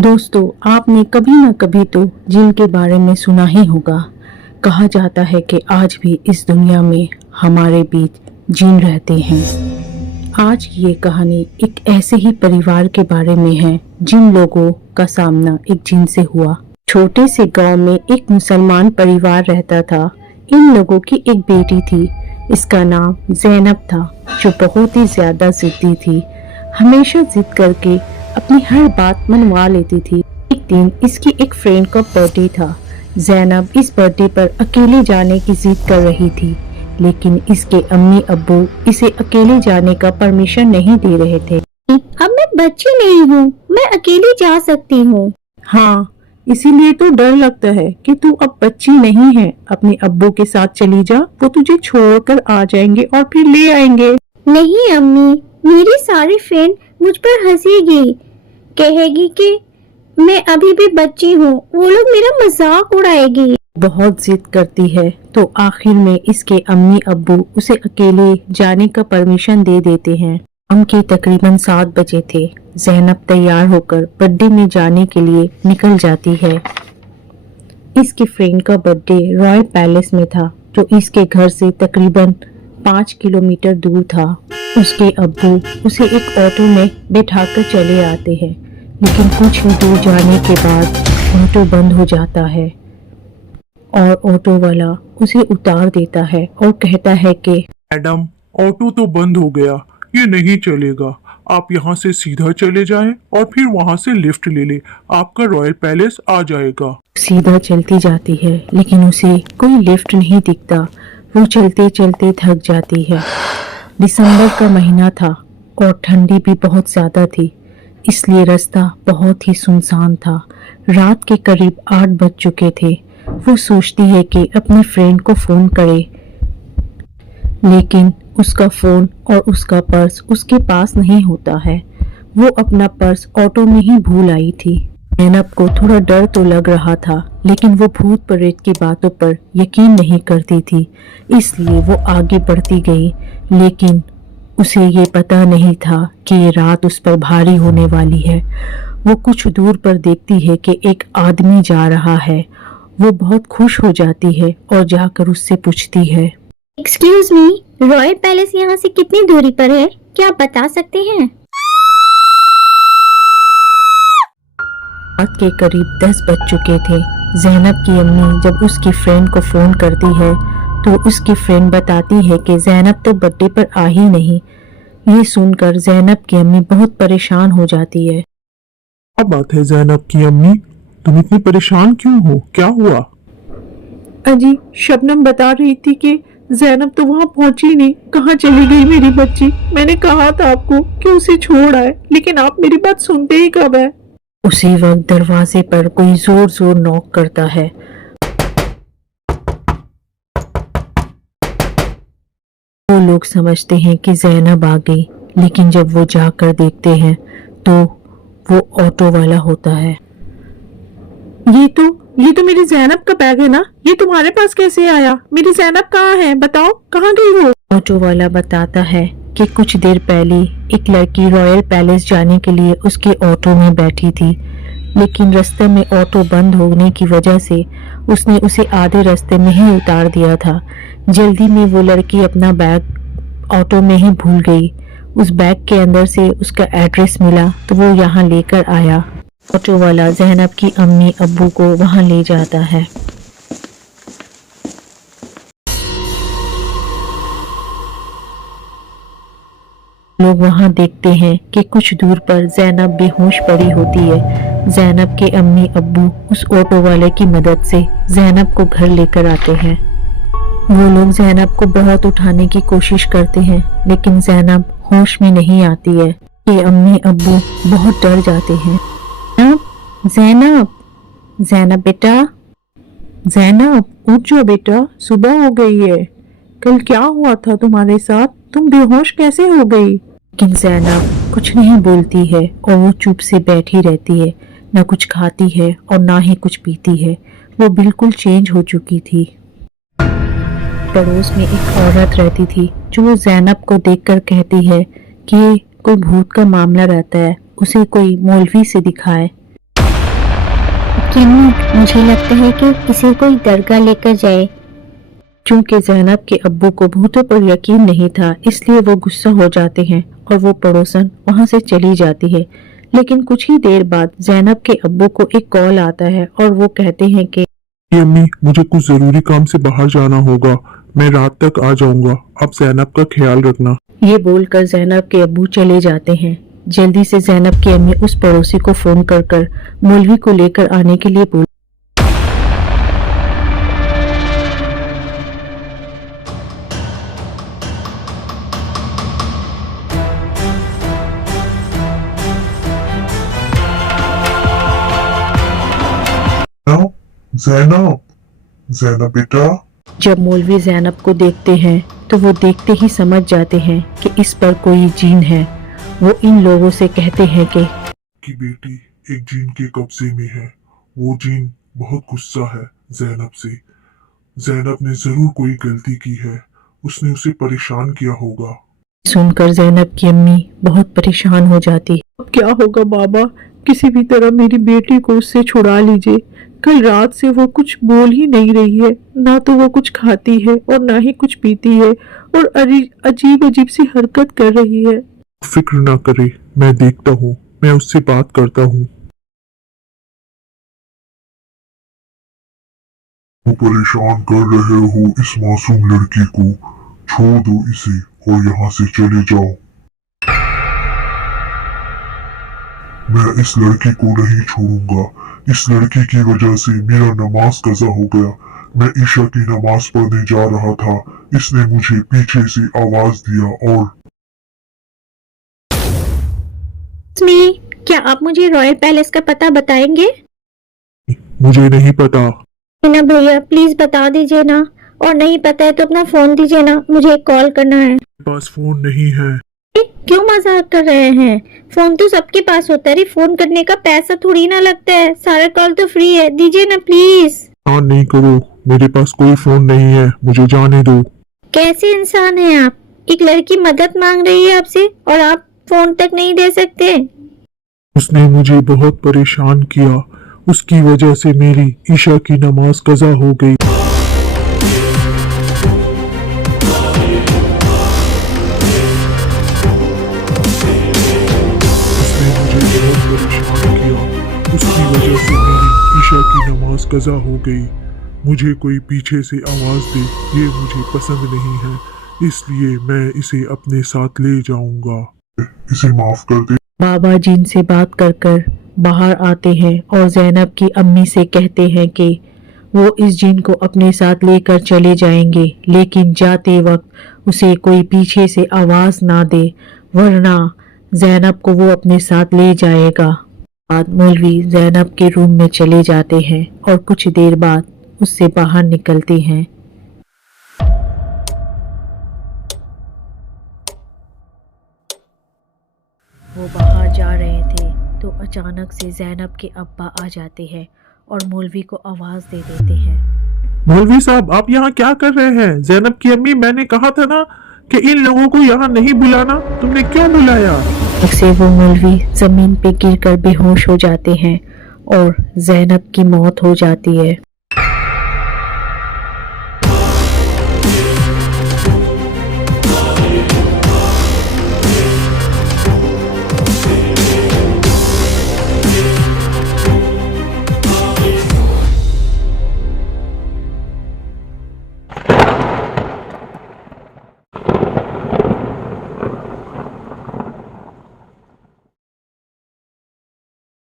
दोस्तों, आपने कभी न कभी तो जिन के बारे में सुना ही होगा। कहा जाता है कि आज भी इस दुनिया में हमारे बीच जिन रहते हैं। आज ये कहानी एक ऐसे ही परिवार के बारे में है जिन लोगों का सामना एक जिन से हुआ। छोटे से गांव में एक मुसलमान परिवार रहता था। इन लोगों की एक बेटी थी। इसका नाम ज़ैनब था, जो बहुत ही ज्यादा जिद्दी थी। हमेशा जिद करके अपनी हर बात मनवा लेती थी। एक दिन इसकी एक फ्रेंड का बर्थडे था। ज़ैनब इस बर्थडे पर अकेले जाने की जिद कर रही थी, लेकिन इसके अम्मी अब्बू इसे अकेले जाने का परमिशन नहीं दे रहे थे। अब मैं बच्ची नहीं हूँ, मैं अकेली जा सकती हूँ। हाँ, इसीलिए तो डर लगता है कि तू अब बच्ची नहीं है। अपने अब्बू के साथ चली जा, वो तुझे छोड़कर आ जाएंगे और फिर ले आएंगे। नहीं अम्मी, मेरी सारी फ्रेंड मुझ पर हंसेगी, कहेगी कि मैं अभी भी बच्ची हूँ, वो लोग मेरा मजाक उड़ाएगी। बहुत जिद करती है तो आखिर में इसके अम्मी अब्बू उसे अकेले जाने का परमिशन दे देते हैं। शाम के तकरीबन 7 बजे थे। ज़ैनब तैयार होकर बर्थडे में जाने के लिए निकल जाती है। इसकी फ्रेंड का बर्थडे रॉयल पैलेस में था, जो इसके घर से तकरीबन 5 किलोमीटर दूर था। उसके अब्बू उसे एक ऑटो में बैठाकर चले आते हैं, लेकिन कुछ ही दूर जाने के बाद ऑटो बंद हो जाता है और ऑटो वाला उसे उतार देता है और कहता है कि मैडम, ऑटो तो बंद हो गया, ये नहीं चलेगा। आप यहाँ से सीधा चले जाएं और फिर वहाँ से लिफ्ट ले ले, आपका रॉयल पैलेस आ जाएगा। सीधा चलती जाती है, लेकिन उसे कोई लिफ्ट नहीं दिखता। वो चलते चलते थक जाती है। दिसंबर का महीना था और ठंडी भी बहुत ज्यादा थी, इसलिए रास्ता बहुत ही सुनसान था। रात के करीब 8 बज चुके थे। वो सोचती है कि अपनी फ्रेंड को फोन करे, लेकिन उसका फोन और उसका पर्स उसके पास नहीं होता है। वो अपना पर्स ऑटो में ही भूल आई थी। ज़ैनब को थोड़ा डर तो लग रहा था, लेकिन वो भूत प्रेत की बातों पर यकीन नहीं करती थी, इसलिए वो आगे बढ़ती गई। लेकिन उसे ये पता नहीं था कि ये रात उस पर भारी होने वाली है। वो कुछ दूर पर देखती है कि एक आदमी जा रहा है। वो बहुत खुश हो जाती है और जाकर उससे पूछती है, एक्सक्यूज मी, रॉयल पैलेस यहाँ से कितनी दूरी पर है, क्या आप बता सकते हैं? रात के करीब 10 बज चुके थे। ज़ैनब की अम्मी जब उसकी फ्रेंड को फोन करती है तो उसकी फ्रेंड बताती है कि ज़ैनब तो बर्थडे पर आ ही नहीं। ये सुनकर ज़ैनब की अम्मी बहुत परेशान हो जाती है। क्या बात है ज़ैनब की अम्मी, तुम इतनी परेशान क्यों हो, क्या हुआ? अजी, शबनम बता रही थी कि ज़ैनब तो वहाँ पहुंची नहीं। कहाँ चली गई मेरी बच्ची? मैंने कहा था आपको कि उसे छोड़ आए, लेकिन आप मेरी बात सुनते ही कब है। उसी वक्त दरवाजे पर कोई जोर जोर नॉक करता है। वो लोग समझते हैं कि ज़ैनब आ गई, लेकिन जब वो जाकर देखते हैं तो वो ऑटो वाला होता है। ये तो मेरी ज़ैनब का बैग है ना, ये तुम्हारे पास कैसे आया? मेरी ज़ैनब कहाँ है? बताओ, कहाँ गई वो? ऑटो वाला बताता है कि कुछ देर पहले एक लड़की रॉयल पैलेस जाने के लिए उसके ऑटो में बैठी थी, लेकिन रास्ते में ऑटो बंद होने की वजह से उसने उसे आधे रास्ते में ही उतार दिया था। जल्दी में वो लड़की अपना बैग ऑटो में ही भूल गई। उस बैग के अंदर से उसका एड्रेस मिला तो वो यहाँ लेकर आया। ऑटो वाला ज़ैनब की अम्मी अब्बू को वहाँ ले जाता है। लोग वहाँ देखते हैं कि कुछ दूर पर ज़ैनब बेहोश पड़ी होती है। ज़ैनब के अम्मी अब्बू उस ऑटो वाले की मदद से ज़ैनब को घर लेकर आते हैं। वो लोग ज़ैनब को बहुत उठाने की कोशिश करते हैं, लेकिन ज़ैनब होश में नहीं आती है। ये अम्मी अब्बू बहुत डर जाते हैं। ज़ैनब, ज़ैनब बेटा, ज़ैनब उठ जाओ बेटा, सुबह हो गई है। कल क्या हुआ था तुम्हारे साथ? तुम बेहोश कैसे हो गई? लेकिन ज़ैनब कुछ नहीं बोलती है और वो चुप से बैठी रहती है। ना कुछ खाती है और ना ही कुछ पीती है। वो बिल्कुल चेंज हो चुकी थी। पड़ोस में एक औरत रहती थी, जो वो ज़ैनब को देखकर कहती है कि कोई भूत का मामला रहता है, उसे कोई मौलवी से दिखाए। कि अम्मी मुझे लगता है कि इसे कोई दरगाह लेकर जाए। चूंकि ज़ैनब के अब्बू को भूतों पर यकीन नहीं था, इसलिए वो गुस्सा हो जाते हैं और वो पड़ोसन वहां से चली जाती है। लेकिन कुछ ही देर बाद ज़ैनब के अब्बू को एक कॉल आता है और वो कहते हैं कि अम्मी, मुझे कुछ जरूरी काम से बाहर जाना होगा, मैं रात तक आ जाऊंगा, आप ज़ैनब का ख्याल रखना। ये बोलकर ज़ैनब के अब्बू चले जाते हैं। जल्दी से ज़ैनब की अम्मी उस पड़ोसी को फोन कर मौलवी को लेकर आने के लिए बोल ज़ैनब, ज़ैनब बेटा। जब मौलवी ज़ैनब को देखते हैं तो वो देखते ही समझ जाते हैं कि इस पर कोई जीन है। वो इन लोगों से कहते हैं कि बेटी एक जीन के कब्जे में है, वो जीन बहुत गुस्सा है ज़ैनब से। ज़ैनब ने जरूर कोई गलती की है, उसने उसे परेशान किया होगा। सुनकर ज़ैनब की अम्मी बहुत परेशान हो जाती है। अब क्या होगा बाबा, किसी भी तरह मेरी बेटी को उससे छुड़ा लीजिए। कल रात से वो कुछ बोल ही नहीं रही है, ना तो वो कुछ खाती है और ना ही कुछ पीती है और अजीब अजीब सी हरकत कर रही है। फिक्र ना करे, मैं देखता हूँ, मैं उससे बात करता हूँ। तो परेशान कर रहे हो इस मासूम लड़की को, छोड़ दो इसे और यहाँ से चले जाओ। मैं इस लड़की को नहीं छोड़ूंगा, इस लड़की की वजह से मेरा नमाज कज़ा हो गया। मैं ईशा की नमाज पढ़ने जा रहा था, इसने मुझे पीछे से आवाज दिया और क्या आप मुझे रॉयल पैलेस का पता बताएंगे? मुझे नहीं पता। ना भैया प्लीज बता दीजिए ना, और नहीं पता है तो अपना फोन दीजिए ना, मुझे कॉल करना है। मेरे पास फोन नहीं है। क्यों मजाक कर रहे हैं? फोन तो सबके पास होता है, फोन करने का पैसा थोड़ी ना लगता है, सारा कॉल तो फ्री है, दीजिए ना प्लीज। हाँ नहीं करो, मेरे पास कोई फोन नहीं है, मुझे जाने दो। कैसे इंसान हैं आप? एक लड़की मदद मांग रही है आपसे और आप फोन तक नहीं दे सकते। उसने मुझे बहुत परेशान किया, उसकी वजह से मेरी ईशा की नमाज कज़ा हो गई। उसकी वजह से मेरी ईशा की नमाज कज़ा हो गई। मुझे कोई पीछे से आवाज दे, ये मुझे पसंद नहीं है, इसलिए मैं इसे अपने साथ ले जाऊंगा। इसे माफ कर दे। बाबा जीन से बात कर बाहर आते हैं और ज़ैनब की अम्मी से कहते हैं कि वो इस जीन को अपने साथ लेकर चले जाएंगे, लेकिन जाते वक्त उसे कोई पीछे से आवाज ना दे, वरना ज़ैनब को वो अपने साथ ले जाएगा। बाद मौलवी ज़ैनब के रूम में चले जाते हैं और कुछ देर बाद उससे बाहर निकलते हैं। वो बाहर जा रहे थे तो अचानक से ज़ैनब के अब्बा आ जाते हैं और मौलवी को आवाज दे देते हैं। मौलवी साहब, आप यहाँ क्या कर रहे हैं? ज़ैनब की अम्मी, मैंने कहा था ना कि इन लोगों को यहाँ नहीं बुलाना, तुमने क्यों बुलाया? इससे वो मौलवी जमीन पे गिरकर बेहोश हो जाते हैं और ज़ैनब की मौत हो जाती है।